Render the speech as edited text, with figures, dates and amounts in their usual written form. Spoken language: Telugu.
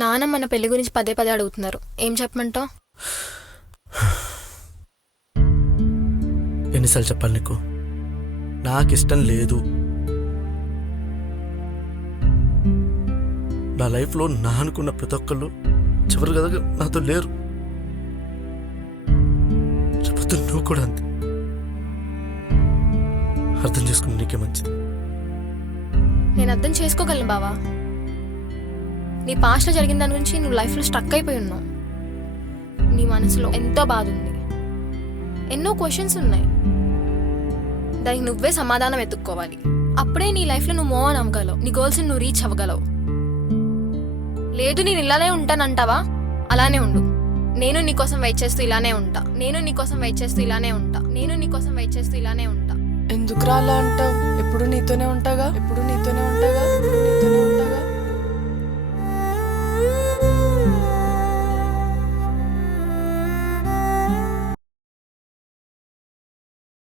నాన్న మన పెళ్లి గురించి పదే పదే అడుగుతున్నారు. ఏం చెప్పమంటావు? ఎన్నిసార్లు చెప్పాలి నీకు? నాకు ఇష్టం లేదు. నా లైఫ్లో నా అనుకున్న ప్రతి ఒక్కళ్ళు చివరి కదా నాతో లేరు. చెప్పొద్దు, నువ్వు కూడా అంతే. అర్థం చేసుకుని నీకే మంచిది. నేను అర్థం చేసుకోగలను బావా. నీ పాస్ట్లో జరిగిన దాని గురించి నువ్వు లైఫ్లో స్ట్రక్ అయిపోయి ఉన్నావు. నీ మనసులో ఎంతో బాధ ఉంది, ఎన్నో క్వశ్చన్స్ ఉన్నాయి. దానికి నువ్వే సమాధానం వెతుక్కోవాలి. అప్పుడే నీ లైఫ్లో నువ్వు మూవ్ ఆన్ అవ్వగలవు, నీ గోల్స్ని నువ్వు రీచ్ అవ్వగలవు. లేదు నేను ఇలానే ఉంటానంటావా? అలానే ఉండు. నేను నీకోసం వెయిట్ చేస్తూ ఇలానే ఉంటా. నేను నీకోసం వెయిట్ చేస్తూ ఇలానే ఉంటా. నేను నీకోసం వెయిట్ చేస్తూ ఇలానే ఉంటా. ఎందుకురా అలా అంటావు? ఎప్పుడు నీతోనే ఉంటాగా, ఎప్పుడు నీతోనే ఉంటాగా, ఎప్పుడు నీతోనే ఉంటాగా.